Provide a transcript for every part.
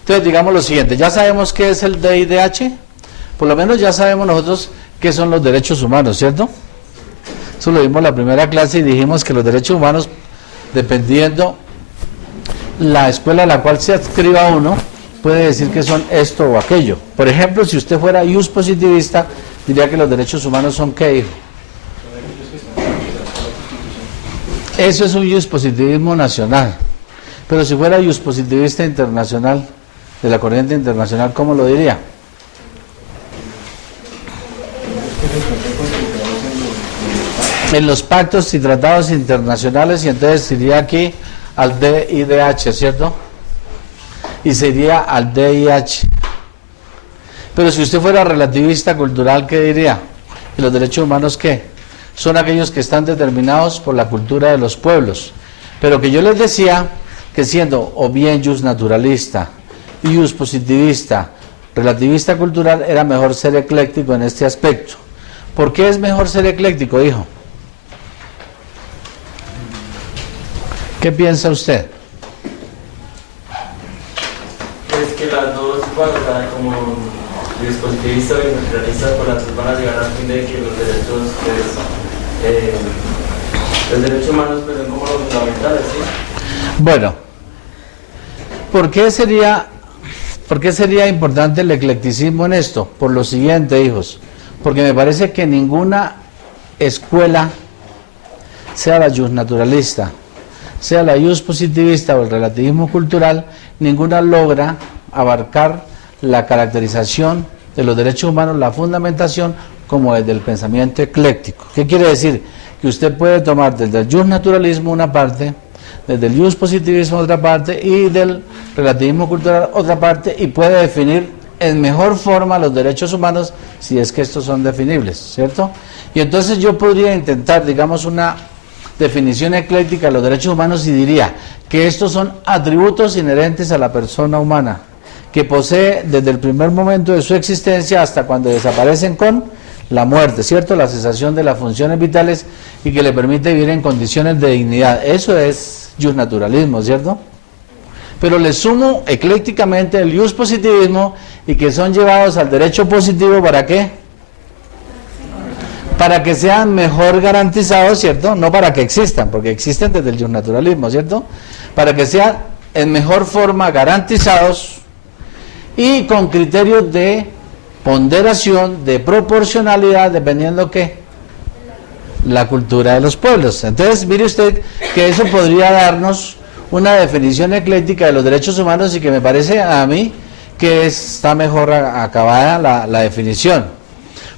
Entonces digamos lo siguiente, ya sabemos qué es el DIDH, por lo menos ya sabemos nosotros qué son los derechos humanos, ¿cierto? Eso lo vimos en la primera clase y dijimos que los derechos humanos, dependiendo la escuela a la cual se adscriba uno, puede decir que son esto o aquello. Por ejemplo, si usted fuera ius positivista, diría que los derechos humanos son ¿qué, hijo? Eso es un ius positivismo nacional. Pero si fuera ius positivista internacional, de la corriente internacional, ¿cómo lo diría? En los pactos y tratados internacionales, y entonces iría aquí al DIDH, ¿cierto? Y se iría al DIH. Pero si usted fuera relativista cultural, ¿qué diría? ¿Y los derechos humanos qué? Son aquellos que están determinados por la cultura de los pueblos. Pero que yo les decía que siendo o bien ius naturalista, ius positivista, relativista cultural, era mejor ser ecléctico en este aspecto. ¿Por qué es mejor ser ecléctico, hijo? ¿Qué piensa usted? Es que las dos, bueno, o sea, como dispositivista y naturalista, pues las dos van a llegar al fin de que los derechos, los derechos humanos pues, son como los fundamentales, ¿sí? Bueno, ¿por qué sería importante el eclecticismo en esto? Por lo siguiente, hijos, porque me parece que ninguna escuela, sea la ius naturalista, sea la ius positivista o el relativismo cultural, ninguna logra abarcar la caracterización de los derechos humanos, la fundamentación, como desde el pensamiento ecléctico. ¿Qué quiere decir? Que usted puede tomar desde el ius naturalismo una parte, desde el ius positivismo otra parte y del relativismo cultural otra parte, y puede definir en mejor forma los derechos humanos si es que estos son definibles, ¿cierto? Y entonces yo podría intentar, digamos, una definición ecléctica de los derechos humanos y diría que estos son atributos inherentes a la persona humana, que posee desde el primer momento de su existencia hasta cuando desaparecen con la muerte, ¿cierto? La cesación de las funciones vitales y que le permite vivir en condiciones de dignidad. Eso es ius naturalismo, ¿cierto? Pero le sumo eclécticamente el ius positivismo y que son llevados al derecho positivo, ¿para qué? Para que sean mejor garantizados, ¿cierto? No para que existan, porque existen desde el ius naturalismo, ¿cierto? Para que sean en mejor forma garantizados y con criterios de ponderación, de proporcionalidad, dependiendo qué, la cultura de los pueblos. Entonces, mire usted que eso podría darnos una definición ecléctica de los derechos humanos y que me parece a mí que está mejor acabada la definición.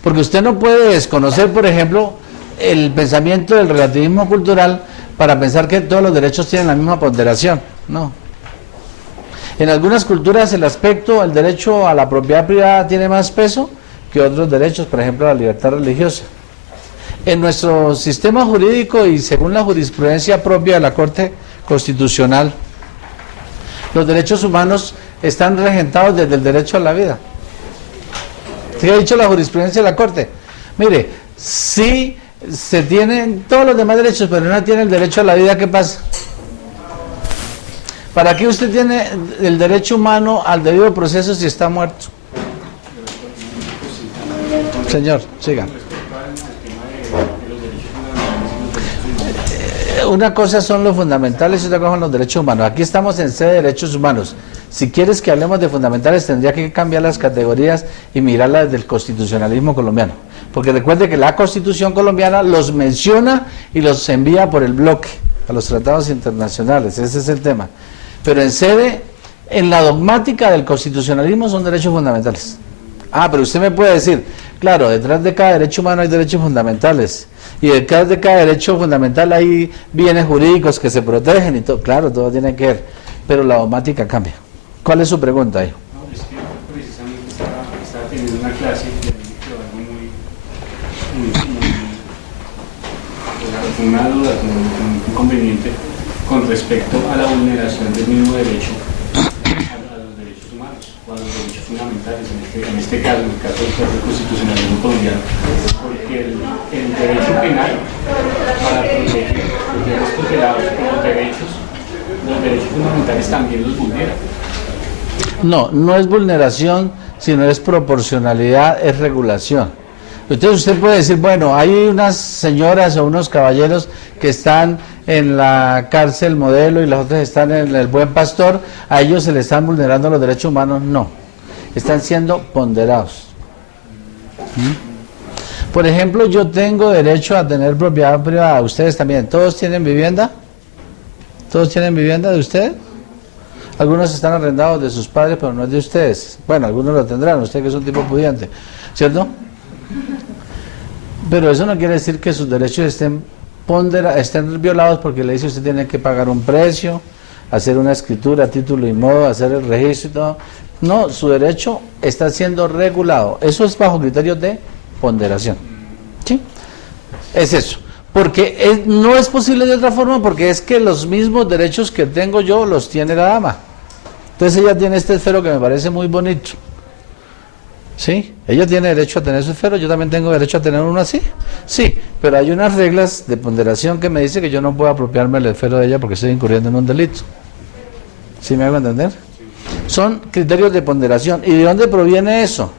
Porque usted no puede desconocer, por ejemplo, el pensamiento del relativismo cultural para pensar que todos los derechos tienen la misma ponderación. No. En algunas culturas el aspecto, el derecho a la propiedad privada tiene más peso que otros derechos, por ejemplo la libertad religiosa. En nuestro sistema jurídico y según la jurisprudencia propia de la Corte Constitucional, los derechos humanos están regentados desde el derecho a la vida. ¿Qué ha dicho la jurisprudencia de la Corte? Mire, si se tienen todos los demás derechos, pero no tiene el derecho a la vida, ¿qué pasa? ¿Para qué usted tiene el derecho humano al debido proceso si está muerto? Señor, siga. Una cosa son los fundamentales y otra cosa son los derechos humanos. Aquí estamos en sede de derechos humanos. Si quieres que hablemos de fundamentales, tendría que cambiar las categorías y mirarlas desde el constitucionalismo colombiano. Porque recuerde que la Constitución colombiana los menciona y los envía por el bloque a los tratados internacionales. Ese es el tema. Pero en la dogmática del constitucionalismo son derechos fundamentales. Ah, pero usted me puede decir, Claro, detrás de cada derecho humano hay derechos fundamentales. Y detrás de cada derecho fundamental hay bienes jurídicos que se protegen y todo. Claro, todo tiene que ver. Pero la dogmática cambia. ¿Cuál es su pregunta, hijo? No, es que precisamente estaba teniendo una clase y me quedó algo una duda, un inconveniente con respecto a la vulneración del mismo derecho a los derechos humanos o a los derechos fundamentales, en este caso, en el caso del constitucionalismo colombiano, porque el derecho penal para proteger los tutelados por los derechos fundamentales también los vulnera. No, no es vulneración, sino es proporcionalidad, es regulación. Entonces usted puede decir, bueno, hay unas señoras o unos caballeros que están en la cárcel modelo y las otras están en el Buen Pastor, a ellos se les están vulnerando los derechos humanos. No, están siendo ponderados. Por ejemplo, yo tengo derecho a tener propiedad privada, ustedes también. ¿Todos tienen vivienda? ¿Todos tienen vivienda de ustedes? Algunos están arrendados de sus padres, pero no es de ustedes. Bueno, algunos lo tendrán, usted que es un tipo pudiente, ¿cierto? Pero eso no quiere decir que sus derechos estén violados, porque le dice usted tiene que pagar un precio, hacer una escritura, título y modo, hacer el registro y todo. No, su derecho está siendo regulado. Eso es bajo criterios de ponderación. ¿Sí? Es eso. Porque no es posible de otra forma, porque es que los mismos derechos que tengo yo los tiene la dama. Entonces ella tiene este esfero que me parece muy bonito. ¿Sí? Ella tiene derecho a tener su esfero, yo también tengo derecho a tener uno así. Sí, pero hay unas reglas de ponderación que me dice que yo no puedo apropiarme del esfero de ella porque estoy incurriendo en un delito. ¿Sí me hago entender? Son criterios de ponderación. ¿Y de dónde proviene eso?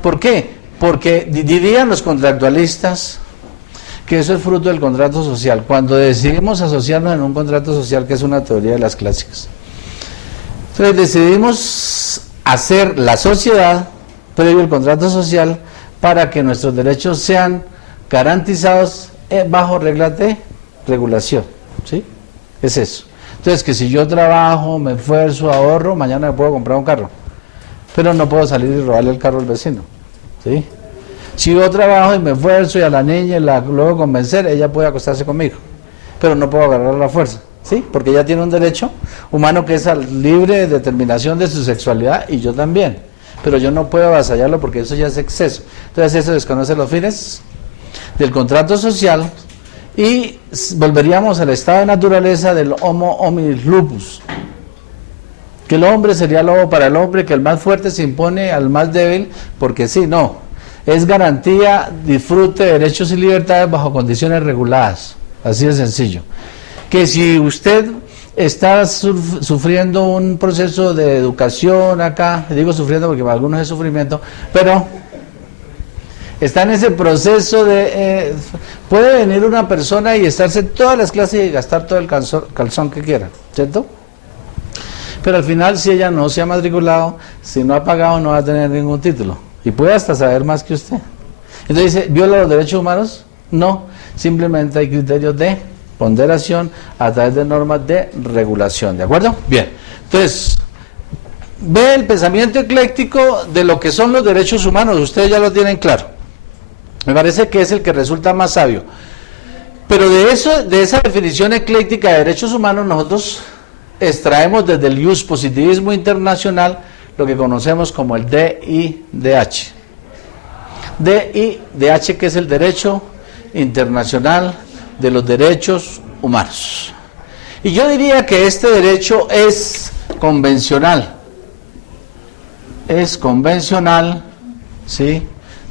¿Por qué? Porque dirían los contractualistas que eso es fruto del contrato social. Cuando decidimos asociarnos en un contrato social, que es una teoría de las clásicas, entonces decidimos hacer la sociedad previo al contrato social para que nuestros derechos sean garantizados bajo reglas de regulación. ¿Sí? Es eso. Entonces, que si yo trabajo, me esfuerzo, ahorro, mañana me puedo comprar un carro, pero no puedo salir y robarle el carro al vecino. ¿Sí? Si yo trabajo y me esfuerzo y a la niña la logro convencer, ella puede acostarse conmigo, pero no puedo agarrar a la fuerza. ¿Sí? Porque ella tiene un derecho humano que es a libre determinación de su sexualidad, y yo también, pero yo no puedo avasallarlo porque eso ya es exceso. Entonces eso desconoce los fines del contrato social y volveríamos al estado de naturaleza del homo hominis lupus, que el hombre sería lobo para el hombre, que el más fuerte se impone al más débil, porque sí, no, es garantía, disfrute de derechos y libertades bajo condiciones reguladas, así de sencillo. Que si usted está sufriendo un proceso de educación acá, digo sufriendo porque para algunos es sufrimiento, pero está en ese proceso de... puede venir una persona y estarse todas las clases y gastar todo el calzón que quiera, ¿cierto? Pero al final, si ella no se ha matriculado, si no ha pagado, no va a tener ningún título. Y puede hasta saber más que usted. Entonces dice, ¿viola los derechos humanos? No, simplemente hay criterios de ponderación a través de normas de regulación, ¿de acuerdo? Bien, entonces, ve el pensamiento ecléctico de lo que son los derechos humanos, ustedes ya lo tienen claro. Me parece que es el que resulta más sabio. Pero de esa definición ecléctica de derechos humanos, nosotros extraemos desde el positivismo internacional lo que conocemos como el DIDH. DIDH, que es el derecho internacional de los derechos humanos. Y yo diría que este derecho es convencional. Es convencional, ¿sí?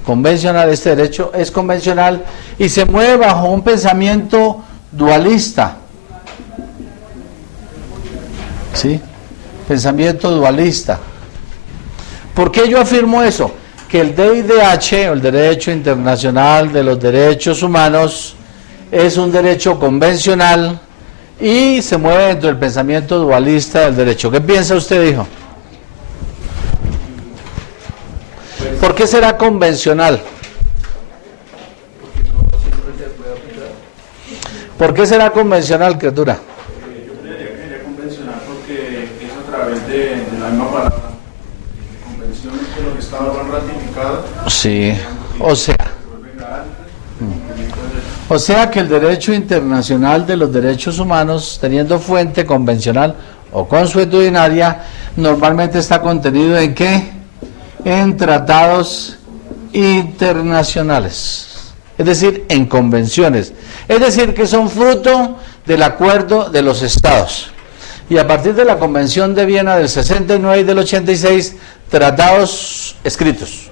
Convencional, este derecho es convencional y se mueve bajo un pensamiento dualista. ¿Sí? Pensamiento dualista. ¿Por qué yo afirmo eso? Que el DIDH, o el Derecho Internacional de los Derechos Humanos, es un derecho convencional y se mueve dentro del pensamiento dualista del derecho. ¿Qué piensa usted, hijo? ¿Por qué será convencional? ¿Por qué será convencional, criatura? Yo creería que sería convencional porque es a través de la misma palabra, de convenciones que los estados lo han ratificado. Sí, o sea que el derecho internacional de los derechos humanos, teniendo fuente convencional o consuetudinaria, normalmente está contenido ¿en qué? En tratados internacionales, es decir, en convenciones, es decir, que son fruto del acuerdo de los estados. Y a partir de la Convención de Viena del 69 y del 86, tratados escritos.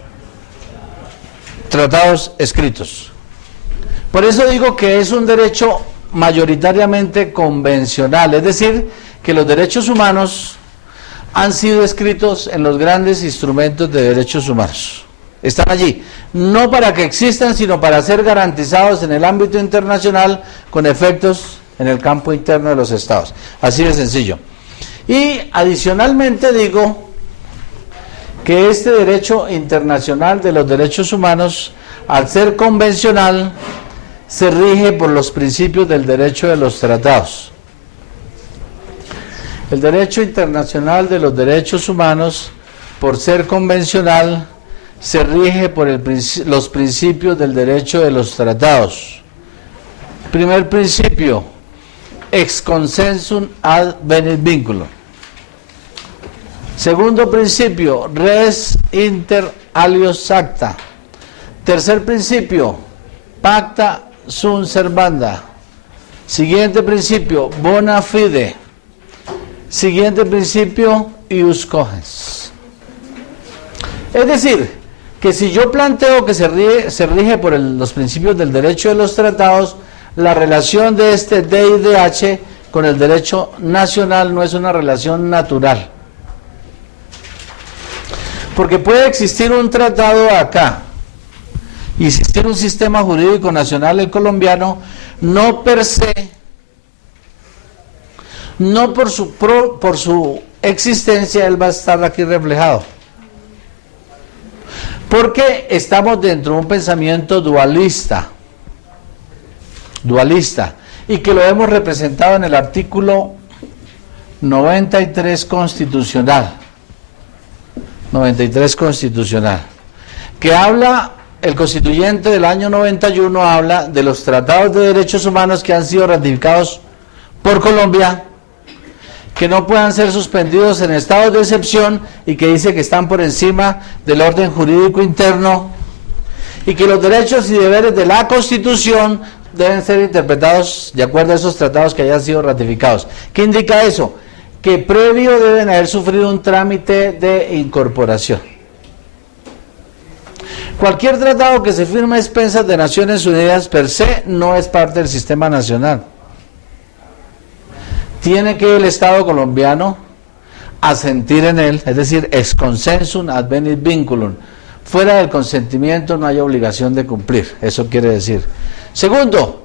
Tratados escritos. Por eso digo que es un derecho mayoritariamente convencional, es decir, que los derechos humanos han sido escritos en los grandes instrumentos de derechos humanos. Están allí, no para que existan, sino para ser garantizados en el ámbito internacional con efectos en el campo interno de los estados. Así de sencillo. Y adicionalmente digo que este derecho internacional de los derechos humanos, al ser convencional, se rige por los principios del derecho de los tratados. El derecho internacional de los derechos humanos, por ser convencional, se rige por los principios del derecho de los tratados. Primer principio, ex consensum ad venit vinculum. Segundo principio, res inter alios acta. Tercer principio, pacta sunt servanda. Siguiente principio, bona fide. Siguiente principio, ius cogens. Es decir, que si yo planteo que se rige por los principios del derecho de los tratados, la relación de este DIDH con el derecho nacional no es una relación natural. Porque puede existir un tratado acá y existir un sistema jurídico nacional, el colombiano, no per se, no por su existencia, él va a estar aquí reflejado. Porque estamos dentro de un pensamiento dualista, y que lo hemos representado en el artículo 93 constitucional, que habla, el constituyente del año 91 habla de los tratados de derechos humanos que han sido ratificados por Colombia, que no puedan ser suspendidos en estados de excepción y que dice que están por encima del orden jurídico interno y que los derechos y deberes de la Constitución deben ser interpretados de acuerdo a esos tratados que hayan sido ratificados. ¿Qué indica eso? Que previo deben haber sufrido un trámite de incorporación. Cualquier tratado que se firme a expensas de Naciones Unidas per se no es parte del sistema nacional. Tiene que el Estado colombiano asentir en él, es decir, ex consensum ad venit vinculum. Fuera del consentimiento no hay obligación de cumplir, eso quiere decir. Segundo,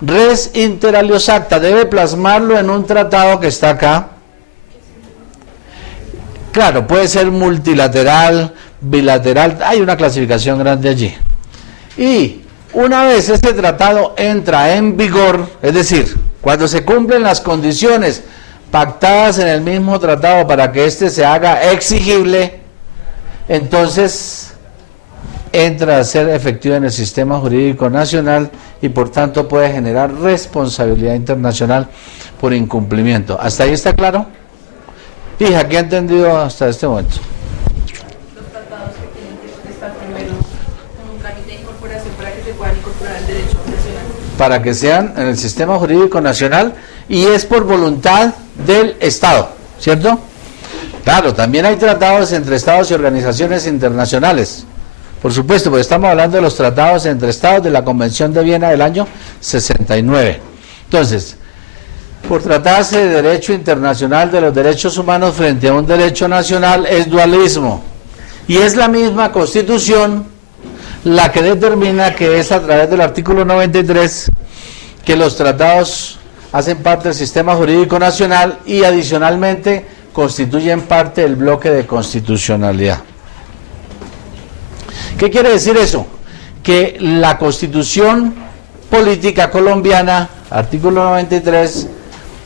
res inter alios acta, debe plasmarlo en un tratado que está acá. Claro, puede ser multilateral, bilateral, hay una clasificación grande allí. Y una vez este tratado entra en vigor, es decir, cuando se cumplen las condiciones pactadas en el mismo tratado para que éste se haga exigible, entonces entra a ser efectivo en el sistema jurídico nacional y por tanto puede generar responsabilidad internacional por incumplimiento. ¿Hasta ahí está claro? Hija, ¿qué ha entendido hasta este momento? Los tratados que tienen que estar primero con un trámite de incorporación para que se puedan incorporar al derecho nacional. Para que sean en el sistema jurídico nacional y es por voluntad del Estado, ¿cierto? Claro, también hay tratados entre estados y organizaciones internacionales, por supuesto, porque estamos hablando de los tratados entre estados de la Convención de Viena del año 69. Entonces, por tratarse de derecho internacional de los derechos humanos frente a un derecho nacional es dualismo, y es la misma Constitución la que determina que es a través del artículo 93 que los tratados hacen parte del sistema jurídico nacional y adicionalmente constituyen parte del bloque de constitucionalidad. ¿Qué quiere decir eso? Que la Constitución política colombiana, artículo 93,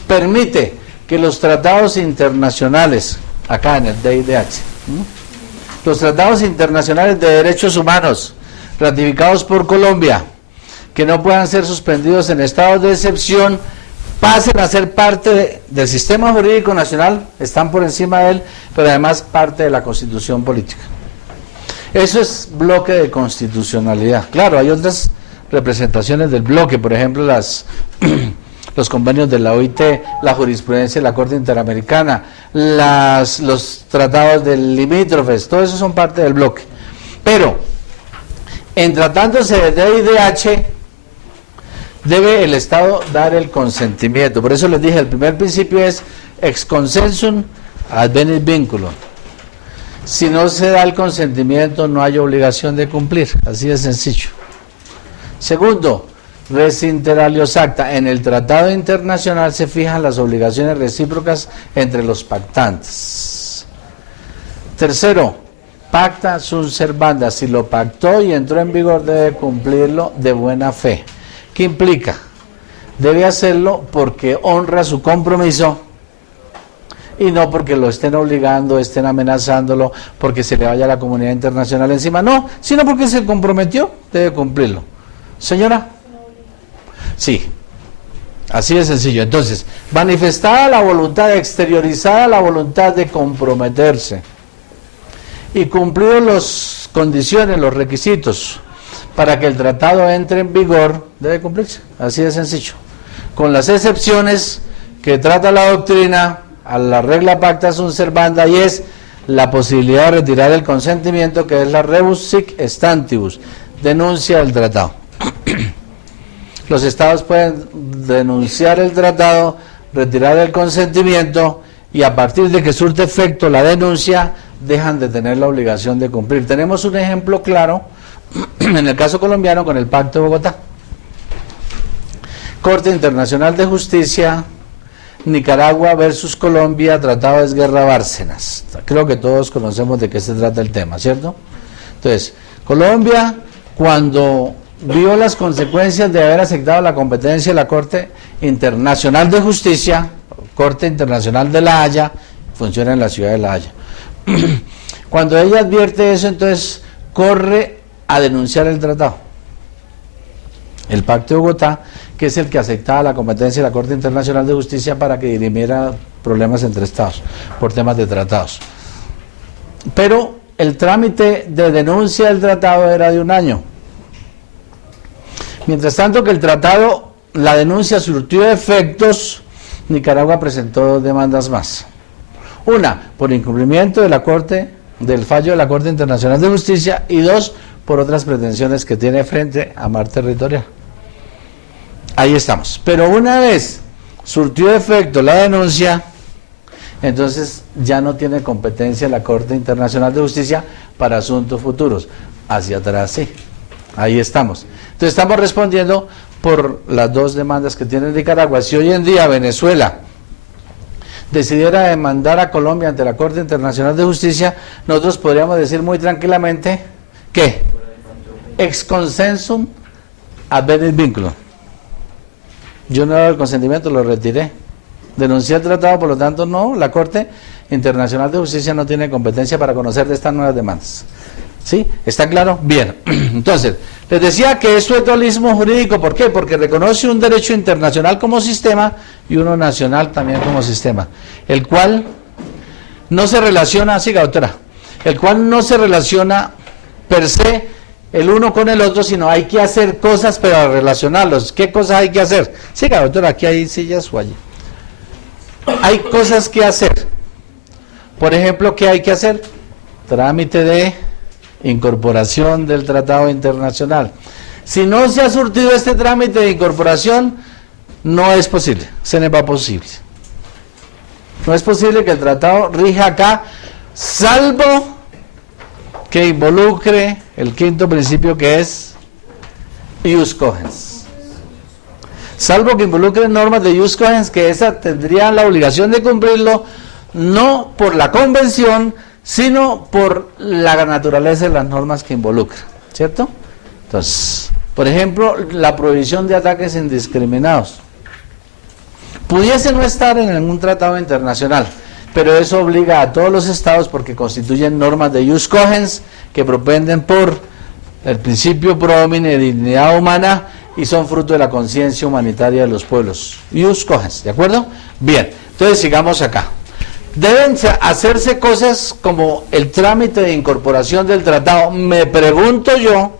permite que los tratados internacionales, acá en el DIDH, los tratados internacionales de derechos humanos ratificados por Colombia, que no puedan ser suspendidos en estados de excepción, pasen a ser parte del sistema jurídico nacional, están por encima de él, pero además parte de la Constitución política. Eso es bloque de constitucionalidad. Claro, hay otras representaciones del bloque, por ejemplo, los convenios de la OIT, la jurisprudencia de la Corte Interamericana, los tratados del limítrofes, todo eso son parte del bloque. Pero, en tratándose de DIDH, debe el Estado dar el consentimiento. Por eso les dije, el primer principio es ex consensum advenit vinculum. Si no se da el consentimiento, no hay obligación de cumplir, así de sencillo. Segundo, res inter alios acta. En el tratado internacional se fijan las obligaciones recíprocas entre los pactantes. Tercero, pacta sunt servanda. Si lo pactó y entró en vigor, debe cumplirlo de buena fe. ¿Qué implica? Debe hacerlo porque honra su compromiso y no porque lo estén obligando, estén amenazándolo, porque se le vaya a la comunidad internacional encima. No, sino porque se comprometió, debe cumplirlo. Señora. Sí, así de sencillo. Entonces, manifestada la voluntad, exteriorizada la voluntad de comprometerse y cumplidos las condiciones, los requisitos para que el tratado entre en vigor, debe cumplirse, así de sencillo, con las excepciones que trata la doctrina a la regla pacta sunt servanda, y es la posibilidad de retirar el consentimiento, que es la rebus sic stantibus, denuncia del tratado. Los estados pueden denunciar el tratado, retirar el consentimiento, y a partir de que surte efecto la denuncia, dejan de tener la obligación de cumplir. Tenemos un ejemplo claro en el caso colombiano con el Pacto de Bogotá. Corte Internacional de Justicia, Nicaragua versus Colombia, Tratado de Guerra Bárcenas. Creo que todos conocemos de qué se trata el tema, ¿cierto? Entonces, Colombia, cuando vio las consecuencias de haber aceptado la competencia de la Corte Internacional de Justicia, Corte Internacional de La Haya, funciona en la ciudad de La Haya. Cuando ella advierte eso, entonces corre a denunciar el tratado. El Pacto de Bogotá, que es el que aceptaba la competencia de la Corte Internacional de Justicia para que dirimiera problemas entre estados por temas de tratados. Pero el trámite de denuncia del tratado era de 1 año. Mientras tanto que el tratado, la denuncia surtió efectos, Nicaragua presentó 2 demandas más. Una, por incumplimiento de la Corte, del fallo de la Corte Internacional de Justicia, y 2, por otras pretensiones que tiene frente a mar territorial. Ahí estamos. Pero una vez surtió efecto la denuncia, entonces ya no tiene competencia la Corte Internacional de Justicia para asuntos futuros. Hacia atrás sí. Ahí estamos. Entonces estamos respondiendo por las 2 demandas que tiene Nicaragua. Si hoy en día Venezuela decidiera demandar a Colombia ante la Corte Internacional de Justicia, nosotros podríamos decir muy tranquilamente que ex consensum advenit vinculum. Yo no he dado el consentimiento, lo retiré. Denuncié el tratado, por lo tanto no, la Corte Internacional de Justicia no tiene competencia para conocer de estas nuevas demandas. ¿Sí? ¿Está claro? Bien. Entonces, les decía que eso es dualismo jurídico. ¿Por qué? Porque reconoce un derecho internacional como sistema y uno nacional también como sistema, el cual no se relaciona, siga doctora, el cual no se relaciona per se el uno con el otro, sino hay que hacer cosas para relacionarlos. ¿Qué cosas hay que hacer? Siga doctora, aquí hay sillas o allí. Hay cosas que hacer. Por ejemplo, ¿qué hay que hacer? Trámite de incorporación del tratado internacional. Si no se ha surtido este trámite de incorporación, no es posible, se ne va posible. No es posible que el tratado rija acá, salvo que involucre el 5º principio, que es ius cogens. Salvo que involucre normas de ius cogens, que esa tendrían la obligación de cumplirlo, no por la convención, sino por la naturaleza de las normas que involucra, ¿cierto? Entonces, por ejemplo, la prohibición de ataques indiscriminados pudiese no estar en ningún tratado internacional, pero eso obliga a todos los estados porque constituyen normas de ius cogens que propenden por el principio pro homine de dignidad humana y son fruto de la conciencia humanitaria de los pueblos. Ius cogens, ¿de acuerdo? Bien, entonces sigamos acá. Deben hacerse cosas como el trámite de incorporación del tratado. Me pregunto yo,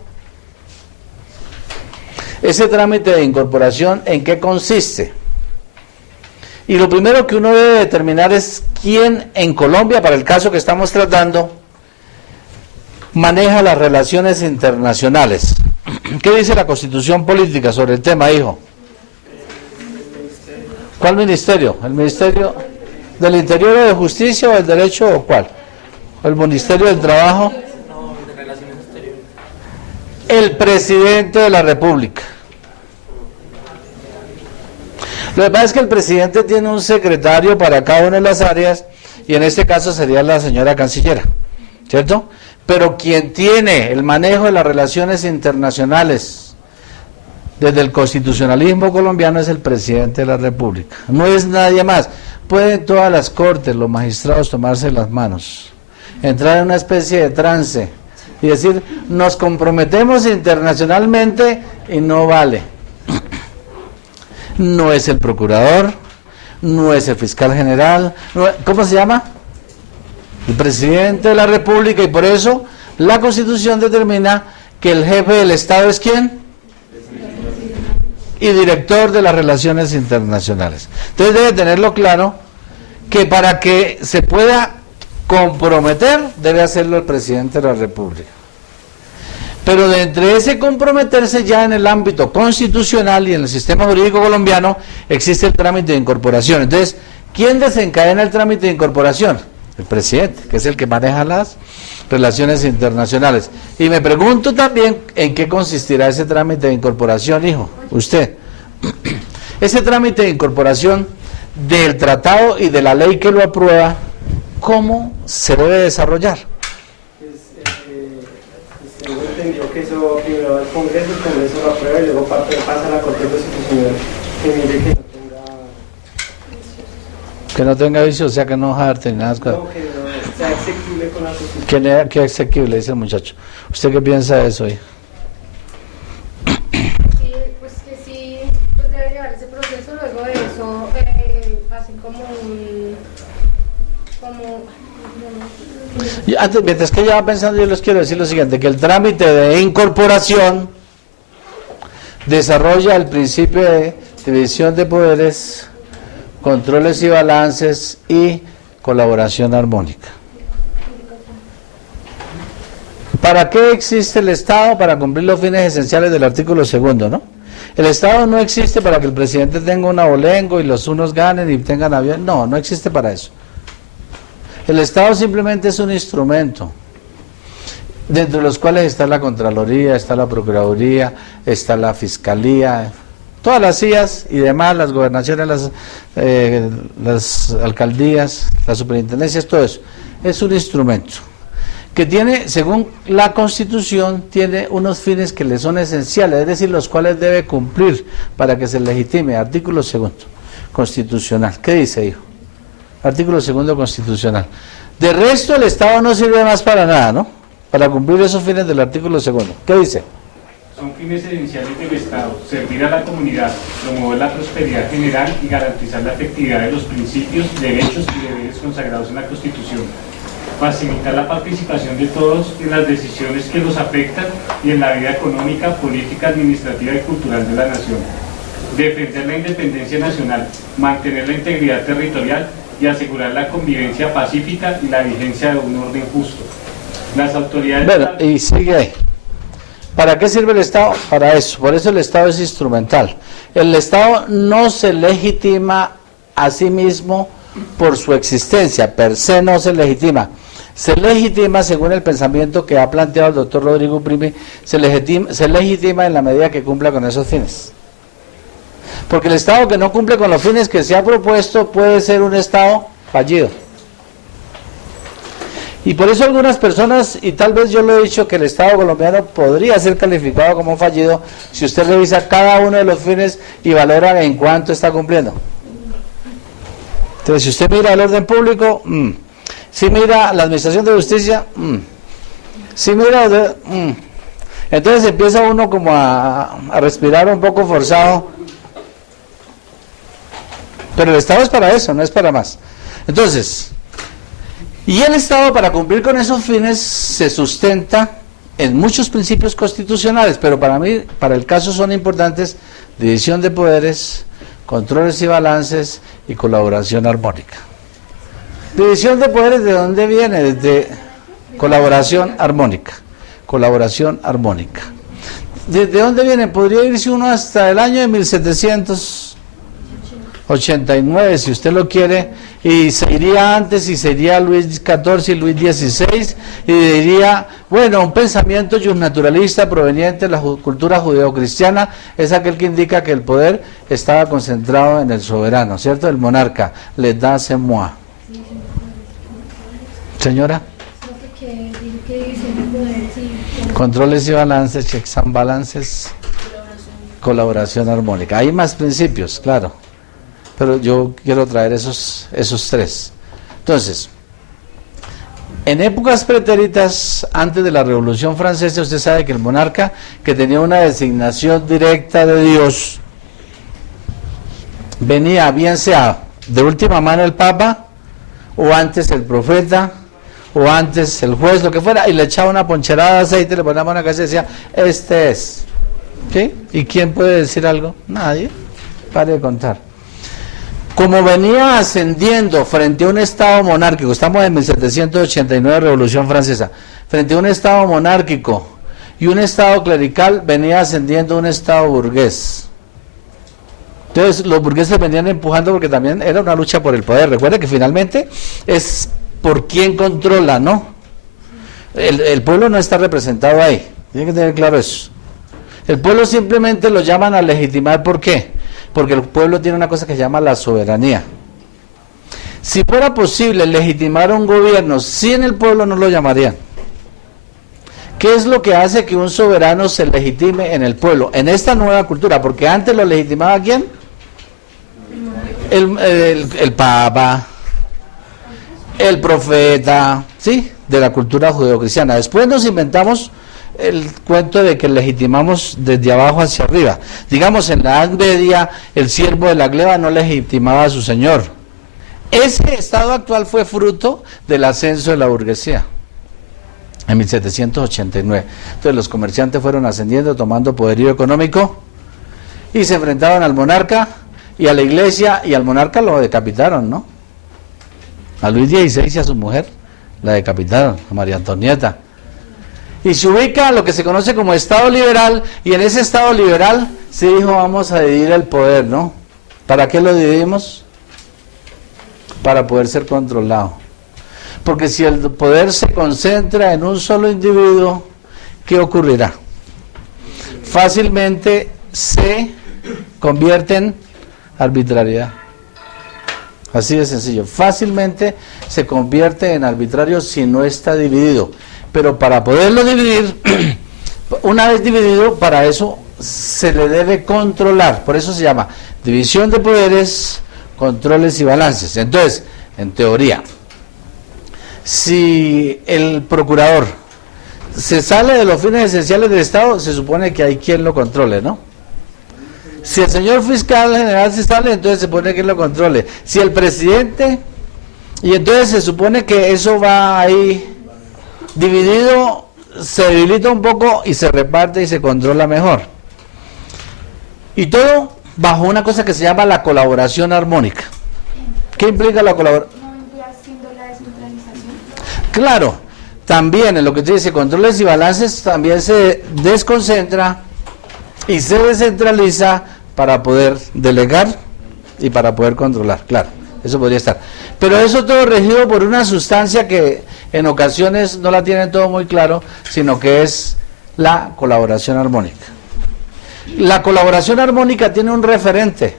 ese trámite de incorporación, ¿en qué consiste? Y lo primero que uno debe determinar es quién en Colombia, para el caso que estamos tratando, maneja las relaciones internacionales. ¿Qué dice la Constitución Política sobre el tema, hijo? ¿Cuál ministerio? ¿El Ministerio del Interior o de Justicia o del Derecho o cuál? ¿El Ministerio del Trabajo? No, de Relaciones Exteriores. El Presidente de la República. Lo que pasa es que el presidente tiene un secretario para cada una de las áreas y en este caso sería la señora cancillera, ¿cierto? Pero quien tiene el manejo de las relaciones internacionales desde el constitucionalismo colombiano es el presidente de la República, no es nadie más. Pueden todas las cortes, los magistrados tomarse las manos, entrar en una especie de trance y decir, nos comprometemos internacionalmente y no vale. No es el procurador, no es el fiscal general, ¿cómo se llama? El presidente de la República, y por eso la Constitución determina que el jefe del Estado es ¿quién? Y director de las relaciones internacionales. Entonces debe tenerlo claro que para que se pueda comprometer debe hacerlo el presidente de la República. Pero de entre ese comprometerse ya en el ámbito constitucional y en el sistema jurídico colombiano existe el trámite de incorporación. Entonces, ¿quién desencadena el trámite de incorporación? El presidente, que es el que maneja las relaciones internacionales. Y me pregunto también en qué consistirá ese trámite de incorporación, hijo, usted. Ese trámite de incorporación del tratado y de la ley que lo aprueba, ¿cómo se debe desarrollar? Tengo entendido que eso primero va al Congreso, el Congreso lo aprueba y luego pasa a la Corte Constitucional. Que mire que no tenga vicio, o sea que no jarte ni nada. No, que no sea exequible con la Constitución. ¿Qué exequible dice el muchacho? ¿Usted qué piensa de eso, hijo? Sí, pues que sí, pues debe llevar ese proceso, luego de eso hacen como un... Y antes, mientras que ella va pensando, yo les quiero decir lo siguiente, que el trámite de incorporación desarrolla el principio de división de poderes, controles y balances y colaboración armónica. ¿Para qué existe el Estado? Para cumplir los fines esenciales del artículo 2, ¿no? El Estado no existe para que el presidente tenga un abolengo y los unos ganen y tengan avión. No, no existe para eso. El Estado simplemente es un instrumento, dentro de los cuales está la Contraloría, está la Procuraduría, está la Fiscalía, todas las CIAs y demás, las gobernaciones, las alcaldías, las superintendencias, todo eso. Es un instrumento que tiene, según la Constitución, tiene unos fines que le son esenciales, es decir, los cuales debe cumplir para que se legitime. Artículo 2 constitucional. ¿Qué dice, hijo? Artículo 2 constitucional. De resto, el Estado no sirve más para nada, ¿no? Para cumplir esos fines del artículo 2. ¿Qué dice? Son fines esenciales del Estado: servir a la comunidad, promover la prosperidad general y garantizar la efectividad de los principios, derechos y deberes consagrados en la Constitución. Facilitar la participación de todos en las decisiones que los afectan y en la vida económica, política, administrativa y cultural de la nación. Defender la independencia nacional, mantener la integridad territorial y asegurar la convivencia pacífica y la vigencia de un orden justo. Las autoridades... Bueno, y sigue ahí. ¿Para qué sirve el Estado? Para eso. Por eso el Estado es instrumental. El Estado no se legitima a sí mismo por su existencia, per se no se legitima. Se legitima, según el pensamiento que ha planteado el doctor Rodrigo Primi, se legitima en la medida que cumpla con esos fines. Porque el Estado que no cumple con los fines que se ha propuesto puede ser un Estado fallido. Y por eso algunas personas, y tal vez yo lo he dicho, que el Estado colombiano podría ser calificado como fallido si usted revisa cada uno de los fines y valora en cuánto está cumpliendo. Entonces, si usted mira el orden público, si mira la administración de justicia, si mira, entonces empieza uno como a respirar un poco forzado. Pero el Estado es para eso, no es para más. Entonces, y el Estado, para cumplir con esos fines, se sustenta en muchos principios constitucionales, pero para mí, para el caso son importantes: división de poderes, controles y balances y colaboración armónica. División de poderes, ¿de dónde viene? Desde colaboración armónica. Colaboración armónica. ¿De dónde viene? Podría irse uno hasta el año de 1789, si usted lo quiere, y se iría antes, y sería Luis XIV y Luis XVI, y diría, bueno, un pensamiento naturalista proveniente de la cultura judeocristiana es aquel que indica que el poder estaba concentrado en el soberano, ¿cierto? El monarca, l'état c'est moi. Señora. Controles y balances, checks and balances, colaboración armónica. Hay más principios, claro, pero yo quiero traer esos tres. Entonces, en épocas pretéritas, antes de la Revolución Francesa, usted sabe que el monarca, que tenía una designación directa de Dios, venía, bien sea de última mano el Papa, o antes el profeta, o antes el juez, lo que fuera, y le echaba una poncherada de aceite, le ponía una casa y decía, este es. ¿Sí? ¿Y quién puede decir algo? Nadie. Pare de contar. Como venía ascendiendo frente a un Estado monárquico, estamos en 1789, Revolución Francesa, frente a un Estado monárquico y un Estado clerical, venía ascendiendo un Estado burgués. Entonces los burgueses venían empujando porque también era una lucha por el poder. Recuerda que finalmente es por quién controla, ¿no? El pueblo no está representado ahí, tiene que tener claro eso. El pueblo simplemente lo llaman a legitimar, ¿por qué? Porque el pueblo tiene una cosa que se llama la soberanía. Si fuera posible legitimar un gobierno sin el pueblo, no lo llamarían. ¿Qué es lo que hace que un soberano se legitime en el pueblo? En esta nueva cultura, porque antes lo legitimaba ¿quién? El Papa, el profeta, ¿sí? De la cultura judeocristiana. Después nos inventamos el cuento de que legitimamos desde abajo hacia arriba. Digamos, en la Edad Media, el siervo de la gleba no legitimaba a su señor. Ese estado actual fue fruto del ascenso de la burguesía en 1789. Entonces los comerciantes fueron ascendiendo, tomando poderío económico, y se enfrentaron al monarca y a la iglesia, y al monarca lo decapitaron, ¿no? A Luis XVI y a su mujer la decapitaron, a María Antonieta. Y se ubica lo que se conoce como Estado liberal, y en ese Estado liberal se dijo, vamos a dividir el poder, ¿no? ¿Para qué lo dividimos? Para poder ser controlado. Porque si el poder se concentra en un solo individuo, ¿qué ocurrirá? Fácilmente se convierte en arbitrariedad. Así de sencillo. Fácilmente se convierte en arbitrario si no está dividido. Pero para poderlo dividir, una vez dividido, para eso se le debe controlar. Por eso se llama división de poderes, controles y balances. Entonces, en teoría, si el procurador se sale de los fines esenciales del Estado, se supone que hay quien lo controle, ¿no? Si el señor fiscal general se sale, entonces se supone que lo controle. Si el presidente, y entonces se supone que eso va ahí dividido, se debilita un poco y se reparte y se controla mejor. Y todo bajo una cosa que se llama la colaboración armónica. ¿Qué implica la colaboración? ¿No vendría siendo la descentralización? Claro, también en lo que usted dice, controles y balances, también se desconcentra y se descentraliza para poder delegar y para poder controlar, claro, eso podría estar. Pero eso todo regido por una sustancia que en ocasiones no la tienen todo muy claro, sino que es la colaboración armónica. La colaboración armónica tiene un referente.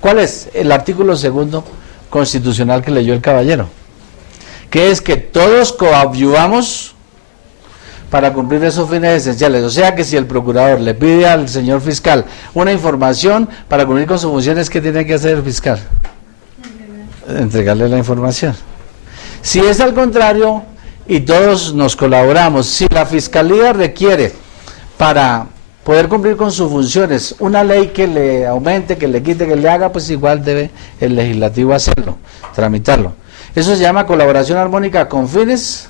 ¿Cuál es? El artículo 2 constitucional que leyó el caballero, que es que todos coadyuvamos para cumplir esos fines esenciales. O sea que si el procurador le pide al señor fiscal una información para cumplir con sus funciones, ¿qué tiene que hacer el fiscal? entregarle la información. Si es al contrario y todos nos colaboramos, si la Fiscalía requiere para poder cumplir con sus funciones una ley que le aumente, que le quite, que le haga, pues igual debe el legislativo hacerlo, tramitarlo. Eso se llama colaboración armónica con fines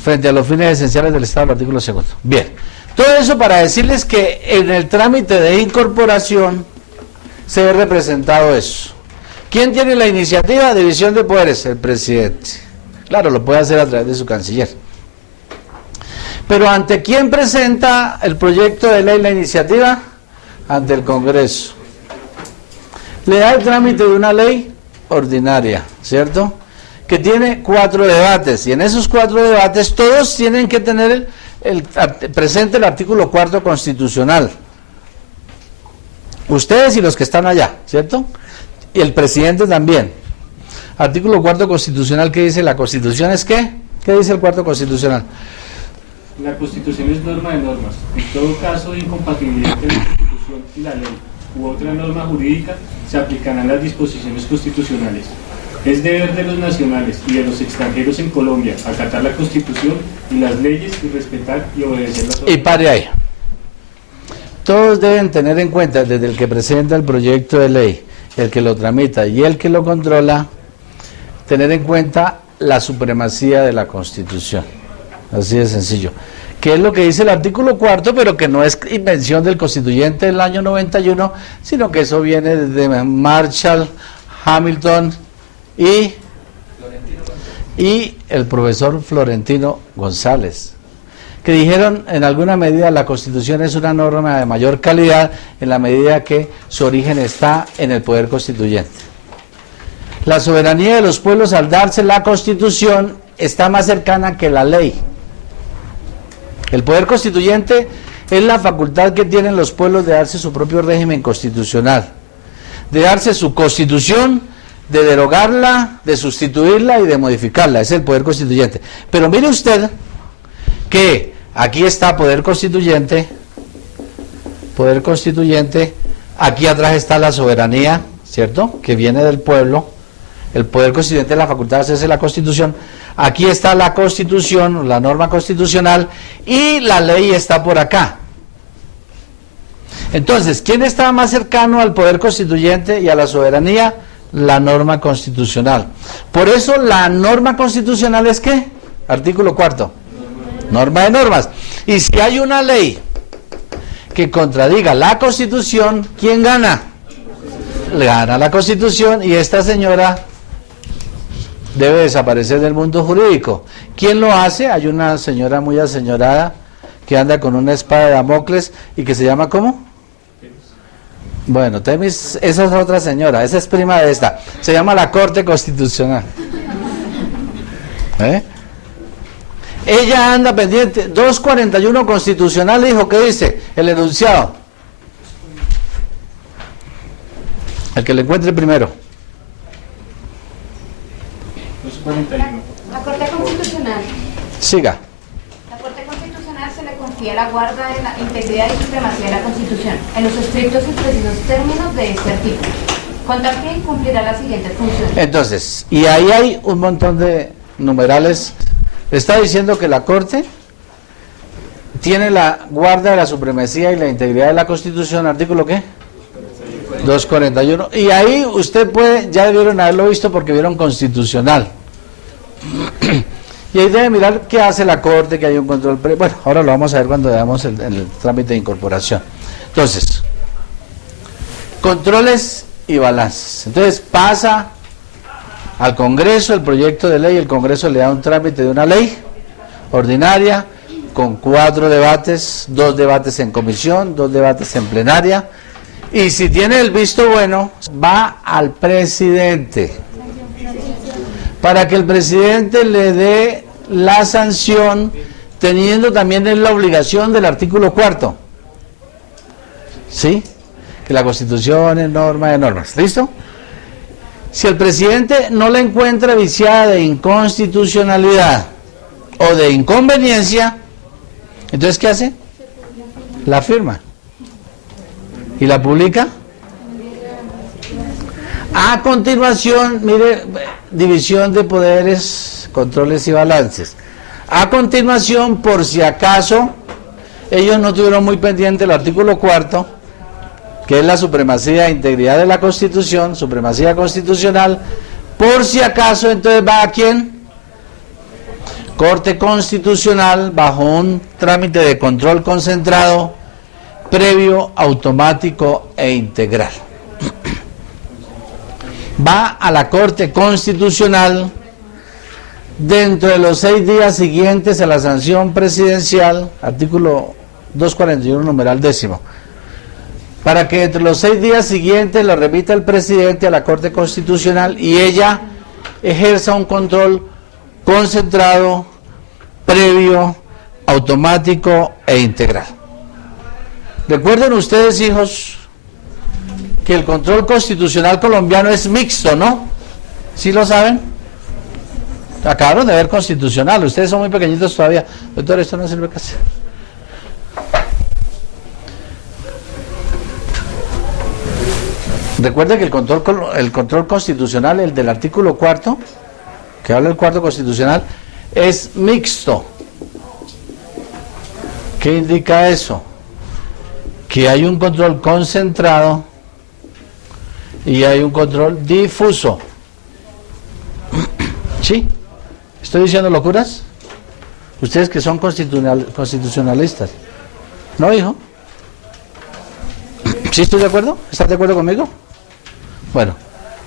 frente a los fines esenciales del Estado, el artículo 2. Bien, todo eso para decirles que en el trámite de incorporación se ve representado eso. ¿Quién tiene la iniciativa? División de poderes, el presidente. Claro, lo puede hacer a través de su canciller. Pero ¿ante quién presenta el proyecto de ley, la iniciativa? Ante el Congreso. Le da el trámite de una ley ordinaria, ¿cierto? Que tiene 4 debates, y en esos 4 debates todos tienen que tener presente el artículo 4 constitucional. Ustedes y los que están allá, ¿cierto? Y el presidente también. Artículo 4 constitucional, ¿qué dice? La Constitución es ¿qué? ¿Qué dice el 4 constitucional? La Constitución es norma de normas. En todo caso de incompatibilidad entre la Constitución y la ley u otra norma jurídica, se aplicarán las disposiciones constitucionales. Es deber de los nacionales y de los extranjeros en Colombia acatar la Constitución y las leyes y respetar y obedecerlas. Y pare ahí. Todos deben tener en cuenta, desde el que presenta el proyecto de ley, el que lo tramita y el que lo controla, tener en cuenta la supremacía de la Constitución. Así de sencillo. Que es lo que dice el artículo 4, pero que no es invención del constituyente del año 91, sino que eso viene desde Marshall, Hamilton y el profesor Florentino González, que dijeron en alguna medida la Constitución es una norma de mayor calidad en la medida que su origen está en el poder constituyente. La soberanía de los pueblos, al darse la Constitución, está más cercana que la ley. El poder constituyente es la facultad que tienen los pueblos de darse su propio régimen constitucional, de darse su constitución, de derogarla, de sustituirla y de modificarla. Es el poder constituyente. Pero mire usted que aquí está poder constituyente, aquí atrás está la soberanía, ¿cierto?, que viene del pueblo. El poder constituyente es la facultad de hacerse la Constitución. Aquí está la Constitución, la norma constitucional, y la ley está por acá. Entonces, ¿quién está más cercano al poder constituyente y a la soberanía? La norma constitucional. Por eso la norma constitucional es ¿qué? Artículo 4. Norma de normas. Y si hay una ley que contradiga la Constitución, ¿quién gana? Gana la Constitución, y esta señora debe desaparecer del mundo jurídico. ¿Quién lo hace? Hay una señora muy aseñorada que anda con una espada de Damocles y que se llama ¿cómo? Bueno, Temis, esa es otra señora, esa es prima de esta. Se llama la Corte Constitucional. Ella anda pendiente. 241 constitucional dijo, ¿qué dice? El enunciado. El que le encuentre primero. 241. La Corte Constitucional. Siga. La Corte Constitucional se le confía la guarda de la integridad y supremacía de la Constitución, en los estrictos y precisos términos de este artículo. Con tal fin cumplirá las siguientes funciones. Entonces, y ahí hay un montón de numerales. Está diciendo que la Corte tiene la guarda de la supremacía y la integridad de la Constitución, artículo ¿qué? 241. Y ahí usted puede, ya debieron haberlo visto porque vieron constitucional. Y ahí debe mirar qué hace la Corte, que hay un control. Bueno, ahora lo vamos a ver cuando veamos el trámite de incorporación. Entonces, controles y balances. Entonces pasa al Congreso el proyecto de ley, el Congreso le da un trámite de una ley ordinaria con 4 debates, 2 debates en comisión, 2 debates en plenaria, y si tiene el visto bueno, va al presidente, para que el presidente le dé la sanción, teniendo también la obligación del artículo 4, ¿sí?, que la Constitución es norma de normas. ¿Listo? Si el presidente no la encuentra viciada de inconstitucionalidad o de inconveniencia, entonces ¿qué hace? La firma y la publica A continuación, mire, división de poderes, controles y balances. A continuación, por si acaso, ellos no tuvieron muy pendiente el artículo 4, que es la supremacía e integridad de la Constitución, supremacía constitucional. Por si acaso, entonces va a quién? Corte Constitucional, bajo un trámite de control concentrado, previo, automático e integral. Va a la Corte Constitucional dentro de los 6 días siguientes a la sanción presidencial, artículo 241, numeral 10º, para que entre los 6 días siguientes lo remita el presidente a la Corte Constitucional y ella ejerza un control concentrado, previo, automático e integral. Recuerden ustedes, hijos, que el control constitucional colombiano es mixto, ¿no? ¿Sí lo saben? Acabaron de ver constitucional, ustedes son muy pequeñitos todavía. Doctor, esto no sirve casi. Recuerden que el control constitucional, el del artículo 4, que habla del 4 constitucional, es mixto. ¿Qué indica eso? Que hay un control concentrado y hay un control difuso. ¿Sí? ¿Estoy diciendo locuras? Ustedes que son constitucionalistas. ¿No, hijo? ¿Sí estoy de acuerdo? ¿Estás de acuerdo conmigo? Bueno,